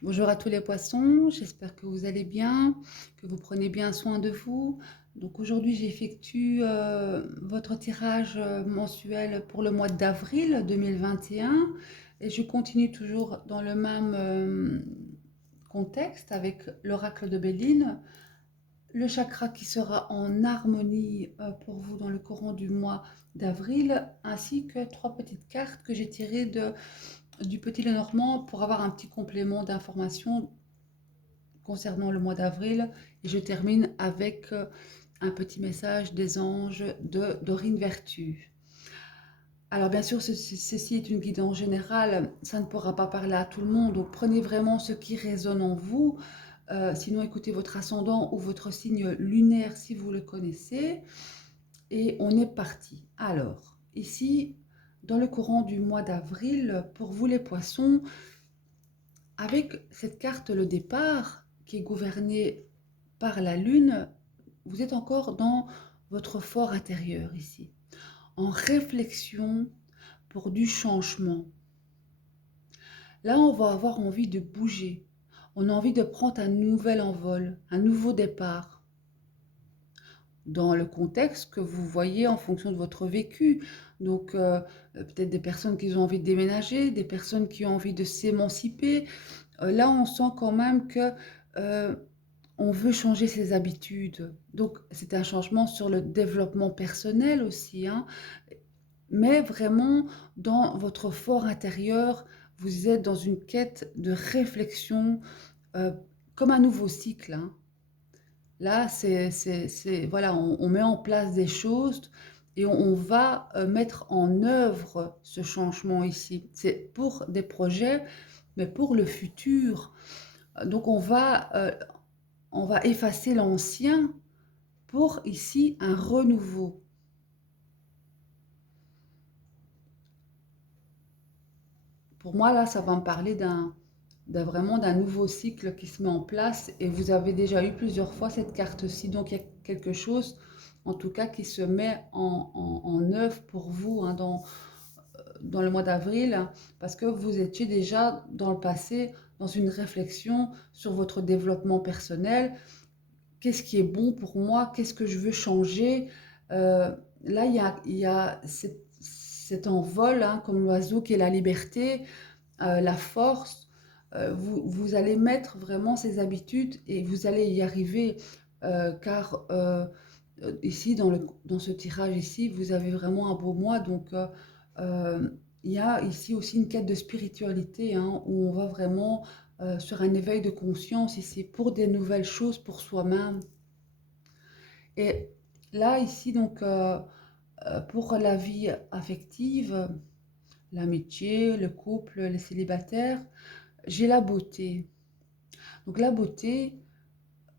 Bonjour à tous les poissons, j'espère que vous allez bien, que vous prenez bien soin de vous. Donc aujourd'hui j'effectue votre tirage mensuel pour le mois d'avril 2021 et je continue toujours dans le même contexte avec l'oracle de Béline, le chakra qui sera en harmonie pour vous dans le courant du mois d'avril, ainsi que trois petites cartes que j'ai tirées du Petit Lenormand pour avoir un petit complément d'information concernant le mois d'avril. Et je termine avec un petit message des anges de Dorine Vertu. Alors bien sûr, ceci est une guidance générale, ça ne pourra pas parler à tout le monde, donc prenez vraiment ce qui résonne en vous. Sinon, écoutez votre ascendant ou votre signe lunaire si vous le connaissez. Et on est parti. Alors, ici, dans le courant du mois d'avril, pour vous les poissons, avec cette carte, le départ, qui est gouvernée par la lune, vous êtes encore dans votre fort intérieur ici, en réflexion pour du changement. Là, on va avoir envie de bouger. On a envie de prendre un nouvel envol, un nouveau départ. Dans le contexte que vous voyez en fonction de votre vécu. Donc, peut-être des personnes qui ont envie de déménager, des personnes qui ont envie de s'émanciper. Là, on sent quand même que euh, on veut changer ses habitudes. Donc, c'est un changement sur le développement personnel aussi, hein. Mais vraiment, dans votre fort intérieur, vous êtes dans une quête de réflexion, euh, comme un nouveau cycle, hein. Là, voilà, on met en place des choses et on va mettre en œuvre ce changement ici. C'est pour des projets, mais pour le futur. Donc, on va effacer l'ancien pour ici un renouveau. Pour moi, là, ça va me parler vraiment d'un nouveau cycle qui se met en place et vous avez déjà eu plusieurs fois cette carte-ci. Donc, il y a quelque chose, en tout cas, qui se met en œuvre pour vous hein, dans le mois d'avril, hein, parce que vous étiez déjà dans le passé dans une réflexion sur votre développement personnel. Qu'est-ce qui est bon pour moi? Qu'est-ce que je veux changer? Euh, Là, il y a cet envol, hein, comme l'oiseau qui est la liberté, la force. Vous allez mettre vraiment ces habitudes et vous allez y arriver, car ici, dans ce tirage ici, vous avez vraiment un beau mois. Donc, euh, il y a ici aussi une quête de spiritualité, hein, où on va vraiment sur un éveil de conscience ici pour des nouvelles choses pour soi-même. Et là, ici, donc, pour la vie affective, l'amitié, le couple, les célibataires, j'ai la beauté. Donc la beauté,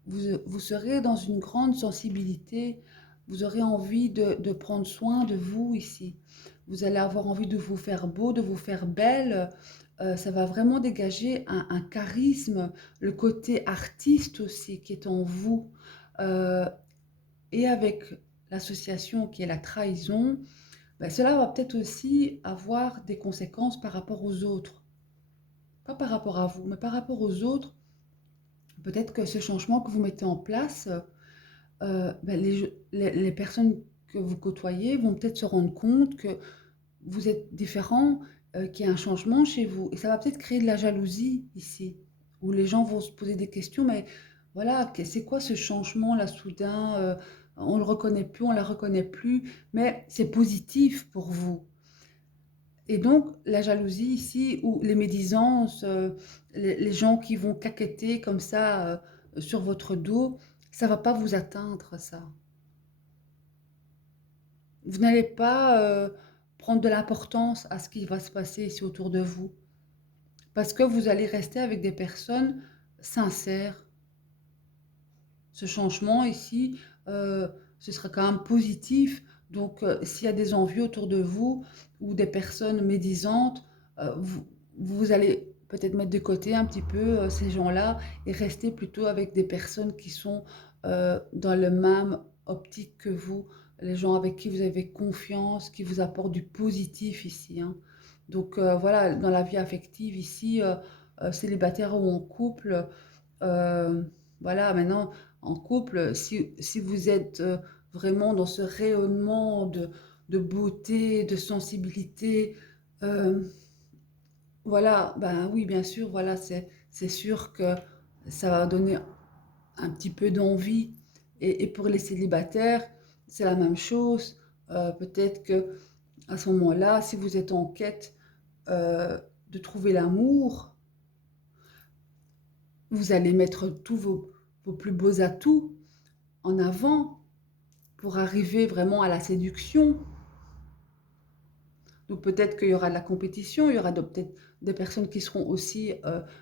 vous serez dans une grande sensibilité, vous aurez envie de prendre soin de vous ici. Vous allez avoir envie de vous faire beau, de vous faire belle. Ça va vraiment dégager un charisme, le côté artiste aussi qui est en vous. Euh, et avec l'association qui est la trahison, ben, cela va peut-être aussi avoir des conséquences par rapport aux autres. Pas par rapport à vous, mais par rapport aux autres. Peut-être que ce changement que vous mettez en place, ben, les personnes que vous côtoyez vont peut-être se rendre compte que vous êtes différent, qu'il y a un changement chez vous. Et ça va peut-être créer de la jalousie ici, où les gens vont se poser des questions, mais voilà, c'est quoi ce changement là soudain? On le reconnaît plus, on la reconnaît plus, mais c'est positif pour vous. Et donc, la jalousie ici, ou les médisances, les gens qui vont caqueter comme ça sur votre dos, ça va pas vous atteindre, ça. Vous n'allez pas prendre de l'importance à ce qui va se passer ici autour de vous, parce que vous allez rester avec des personnes sincères. Ce changement ici, euh, ce sera quand même positif. Donc, s'il y a des envies autour de vous ou des personnes médisantes, vous allez peut-être mettre de côté un petit peu ces gens-là et rester plutôt avec des personnes qui sont dans le même optique que vous, les gens avec qui vous avez confiance, qui vous apportent du positif ici, hein. Donc voilà, dans la vie affective ici, célibataire ou en couple, euh, voilà, maintenant, en couple, si vous êtes vraiment dans ce rayonnement de beauté, de sensibilité, euh, voilà, ben oui, bien sûr, voilà, c'est sûr que ça va donner un petit peu d'envie. Et pour les célibataires, c'est la même chose. Peut-être que à ce moment-là, si vous êtes en quête de trouver l'amour, vous allez mettre tous vos plus beaux atouts en avant pour arriver vraiment à la séduction. Donc peut-être qu'il y aura de la compétition, il y aura peut-être des personnes qui seront aussi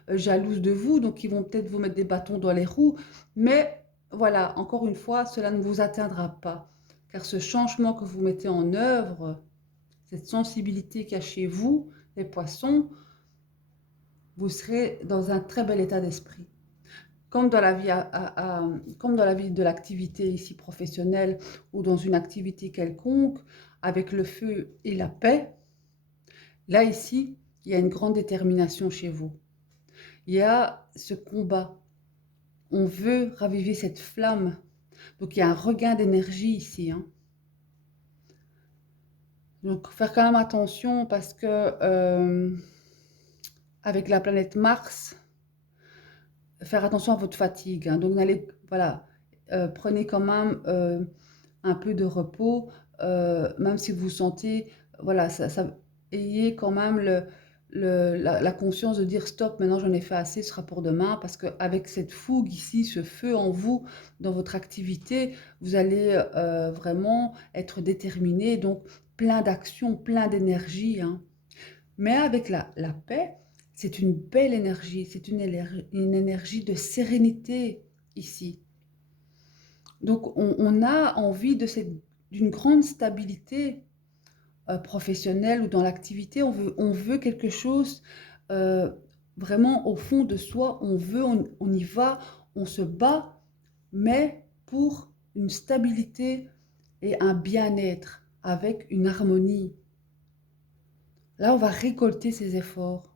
jalouses de vous, donc qui vont peut-être vous mettre des bâtons dans les roues. Mais voilà, encore une fois, cela ne vous atteindra pas. Car ce changement que vous mettez en œuvre, cette sensibilité qu'il y a chez vous, les poissons, vous serez dans un très bel état d'esprit. Comme dans la vie, comme dans la vie de l'activité ici professionnelle ou dans une activité quelconque, avec le feu et la paix, là ici, il y a une grande détermination chez vous. Il y a ce combat. On veut raviver cette flamme. Donc il y a un regain d'énergie ici, hein. Donc faire quand même attention parce que avec la planète Mars, faire attention à votre fatigue, hein. Donc voilà, prenez quand même un peu de repos, même si vous sentez, voilà, ayez quand même la conscience de dire stop, maintenant j'en ai fait assez, ce sera pour demain, parce qu'avec cette fougue ici, ce feu en vous, dans votre activité, vous allez vraiment être déterminé, donc plein d'action, plein d'énergie, hein. Mais avec la paix, c'est une belle énergie, c'est une énergie de sérénité ici. Donc on a envie d'une grande stabilité professionnelle ou dans l'activité. On veut quelque chose euh, vraiment au fond de soi. On y va, on se bat, mais pour une stabilité et un bien-être avec une harmonie. Là, on va récolter ses efforts.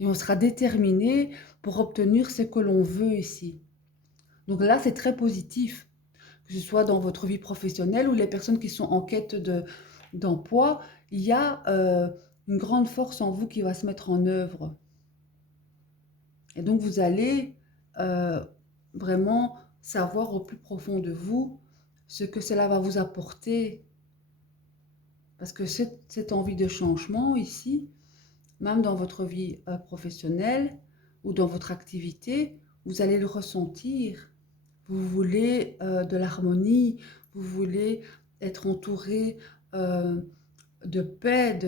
Et on sera déterminé pour obtenir ce que l'on veut ici. Donc là, c'est très positif, que ce soit dans votre vie professionnelle ou les personnes qui sont en quête d'emploi, il y a une grande force en vous qui va se mettre en œuvre. Et donc vous allez euh, vraiment savoir au plus profond de vous ce que cela va vous apporter. Parce que cette envie de changement ici, même dans votre vie professionnelle ou dans votre activité, vous allez le ressentir. Vous voulez de l'harmonie, vous voulez être entouré euh, de paix,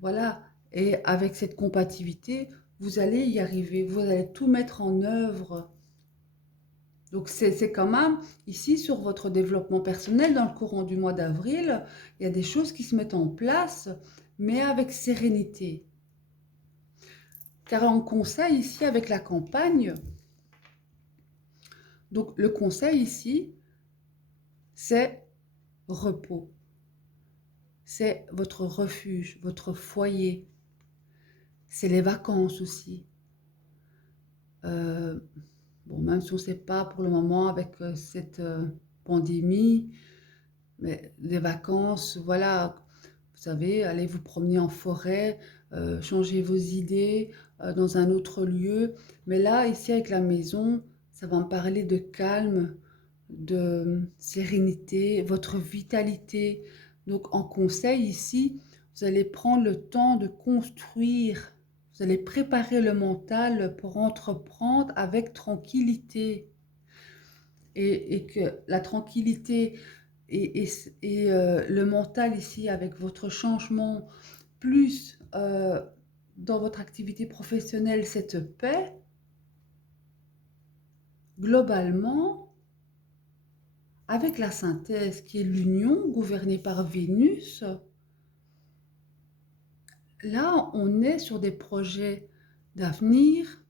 voilà. Et avec cette compatibilité, vous allez y arriver, vous allez tout mettre en œuvre. Donc c'est quand même, ici, sur votre développement personnel, dans le courant du mois d'avril, il y a des choses qui se mettent en place, mais avec sérénité. Car on conseille ici avec la campagne, donc le conseil ici, c'est repos. C'est votre refuge, votre foyer. C'est les vacances aussi. Euh, bon, même si on ne sait pas pour le moment avec cette pandémie, mais les vacances, voilà, vous savez, allez vous promener en forêt, changer vos idées dans un autre lieu. Mais là, ici avec la maison, ça va me parler de calme, de sérénité, votre vitalité. Donc en conseil ici, vous allez prendre le temps de construire, vous allez préparer le mental pour entreprendre avec tranquillité. Et que la tranquillité et le mental ici avec votre changement, plus dans votre activité professionnelle, cette paix, globalement, avec la synthèse qui est l'union gouvernée par Vénus, là, on est sur des projets d'avenir,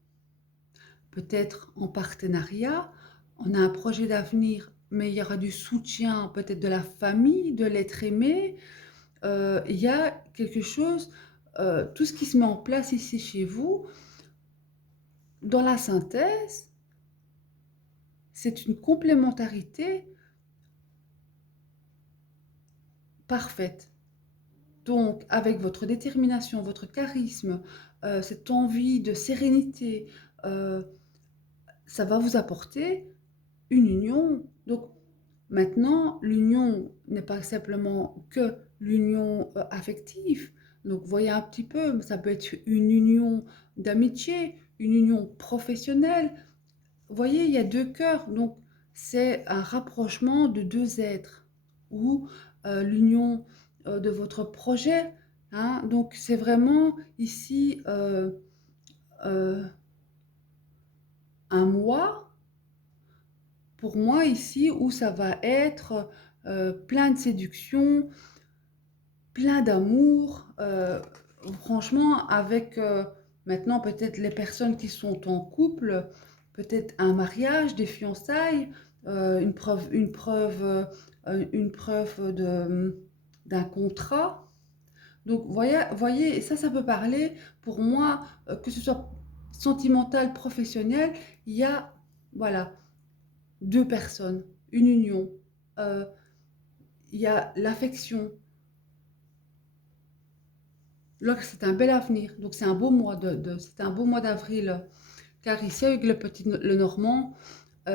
peut-être en partenariat. On a un projet d'avenir, mais il y aura du soutien peut-être de la famille, de l'être aimé. Il y a quelque chose tout ce qui se met en place ici chez vous, dans la synthèse, c'est une complémentarité parfaite. Donc, avec votre détermination, votre charisme, cette envie de sérénité, euh, ça va vous apporter une union. Donc, maintenant, l'union n'est pas simplement que l'union affective. Donc, voyez un petit peu, ça peut être une union d'amitié, une union professionnelle. Vous voyez, il y a deux cœurs. Donc, c'est un rapprochement de deux êtres ou l'union de votre projet. Hein. Donc, c'est vraiment ici euh, un moi, pour moi, ici, où ça va être plein de séduction, plein d'amour, franchement, avec maintenant peut-être les personnes qui sont en couple, peut-être un mariage, des fiançailles, une preuve d'un contrat. Donc, voyez, ça peut parler pour moi, que ce soit sentimental, professionnel, il y a, voilà, deux personnes, une union, euh, il y a l'affection. Là, c'est un bel avenir. Donc, c'est un beau mois c'est un beau mois d'avril. Car ici, avec le normand,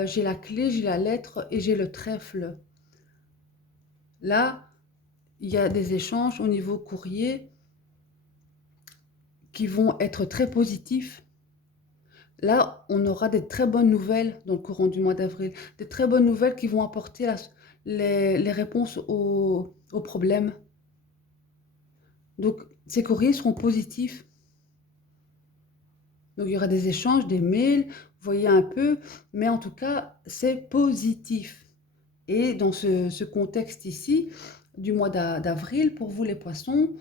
j'ai la clé, j'ai la lettre et j'ai le trèfle. Là, il y a des échanges au niveau courrier qui vont être très positifs. Là, on aura des très bonnes nouvelles dans le courant du mois d'avril. Des très bonnes nouvelles qui vont apporter les réponses aux problèmes. Donc, ces courriers seront positifs. Donc, il y aura des échanges, des mails, vous voyez un peu, mais en tout cas, c'est positif. Et dans ce contexte ici, du mois d'avril, pour vous les poissons,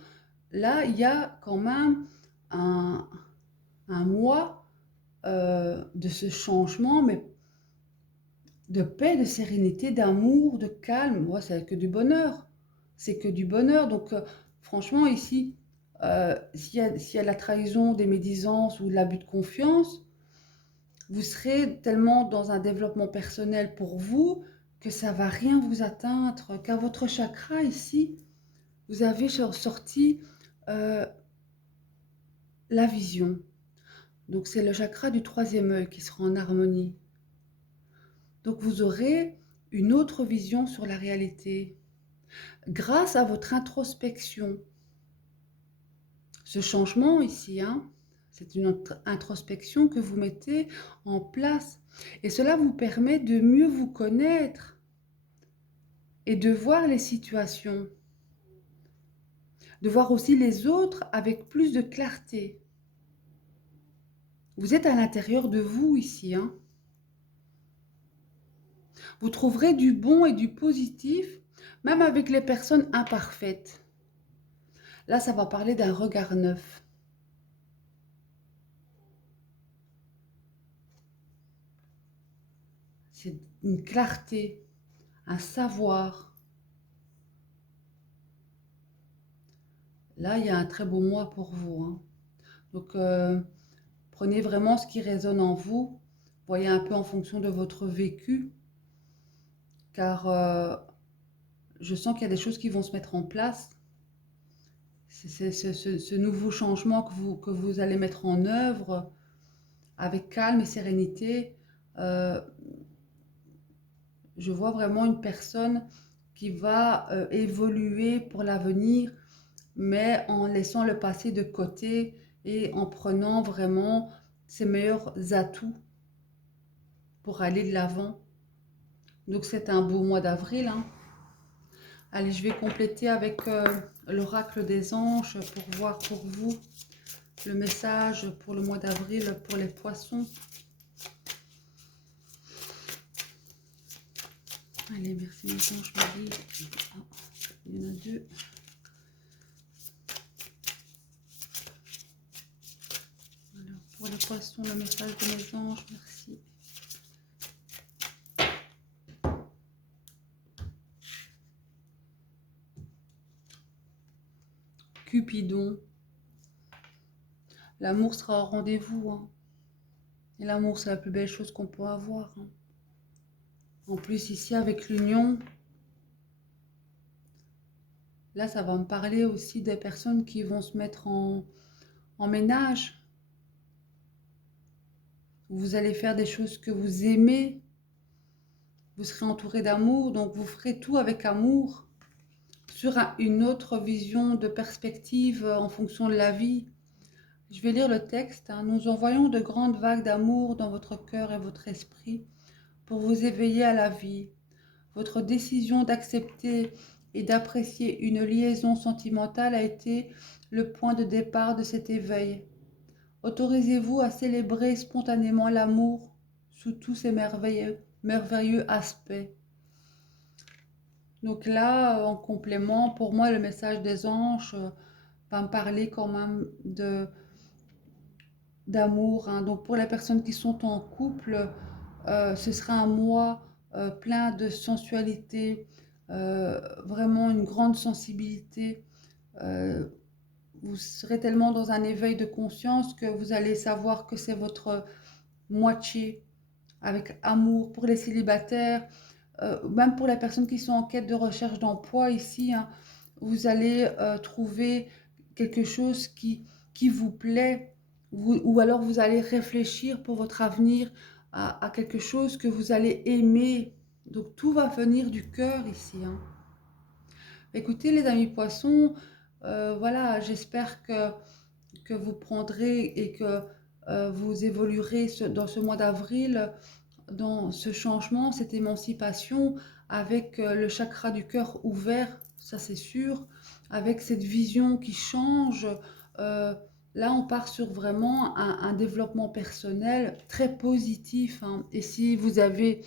là, il y a quand même un, un mois de ce changement, mais de paix, de sérénité, d'amour, de calme. Moi, c'est que du bonheur. C'est que du bonheur. Donc, franchement, ici, s'il y a la trahison, des médisances ou de l'abus de confiance, vous serez tellement dans un développement personnel pour vous que ça va rien vous atteindre. Car votre chakra ici, vous avez sorti euh, la vision. Donc, c'est le chakra du troisième œil qui sera en harmonie. Donc, vous aurez une autre vision sur la réalité grâce à votre introspection. Ce changement ici, hein, c'est une introspection que vous mettez en place. Et cela vous permet de mieux vous connaître et de voir les situations, de voir aussi les autres avec plus de clarté. Vous êtes à l'intérieur de vous ici, hein. Vous trouverez du bon et du positif, même avec les personnes imparfaites. Là, ça va parler d'un regard neuf. C'est une clarté, un savoir. Là, il y a un très beau mois pour vous, hein. Donc, prenez vraiment ce qui résonne en vous. Voyez un peu en fonction de votre vécu, car je sens qu'il y a des choses qui vont se mettre en place. C'est ce nouveau changement que vous allez mettre en œuvre avec calme et sérénité. Euh, je vois vraiment une personne qui va évoluer pour l'avenir, mais en laissant le passé de côté et en prenant vraiment ses meilleurs atouts pour aller de l'avant. Donc c'est un beau mois d'avril, hein. Allez, je vais compléter avec l'oracle des anges pour voir pour vous le message pour le mois d'avril pour les poissons. Allez, merci mes anges, Marie. Ah, il y en a deux. Alors, pour les poissons, le message de mes anges, merci. Cupidon. L'amour sera au rendez-vous, hein. Et l'amour, c'est la plus belle chose qu'on peut avoir, hein. En plus, ici, avec l'union, là, ça va me parler aussi des personnes qui vont se mettre en ménage. Vous allez faire des choses que vous aimez. Vous serez entouré d'amour, donc vous ferez tout avec amour, sur une autre vision de perspective en fonction de la vie. Je vais lire le texte, hein. Nous envoyons de grandes vagues d'amour dans votre cœur et votre esprit pour vous éveiller à la vie. Votre décision d'accepter et d'apprécier une liaison sentimentale a été le point de départ de cet éveil. Autorisez-vous à célébrer spontanément l'amour sous tous ses merveilleux aspects. Donc là, en complément, pour moi, le message des anges va me parler quand même d'amour, hein. Donc pour les personnes qui sont en couple, ce sera un mois plein de sensualité, vraiment une grande sensibilité. Euh, Vous serez tellement dans un éveil de conscience que vous allez savoir que c'est votre moitié, avec amour. Pour les célibataires, même pour les personnes qui sont en quête de recherche d'emploi ici, hein, vous allez trouver quelque chose qui vous plaît, ou alors vous allez réfléchir pour votre avenir à quelque chose que vous allez aimer. Donc tout va venir du cœur ici, hein. Écoutez les amis poissons, voilà, j'espère que vous prendrez et que vous évoluerez dans ce mois d'avril, dans ce changement, cette émancipation, avec le chakra du cœur ouvert, ça c'est sûr, avec cette vision qui change. euh, Là, on part sur vraiment un développement personnel très positif, hein. Et si vous avez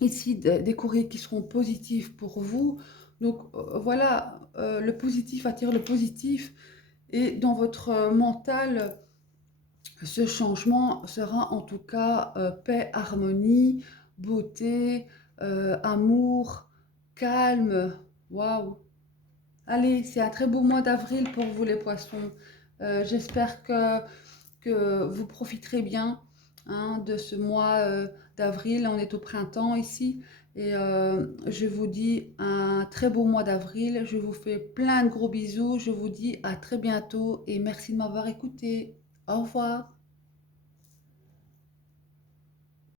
ici des courriers qui seront positifs pour vous, donc voilà, le positif attire le positif. Et dans votre mental, ce changement sera en tout cas paix, harmonie, beauté, amour, calme. Waouh! Allez, c'est un très beau mois d'avril pour vous les poissons. J'espère que vous profiterez bien, hein, de ce mois d'avril. On est au printemps ici. Et je vous dis un très beau mois d'avril. Je vous fais plein de gros bisous. Je vous dis à très bientôt et merci de m'avoir écouté. Au revoir.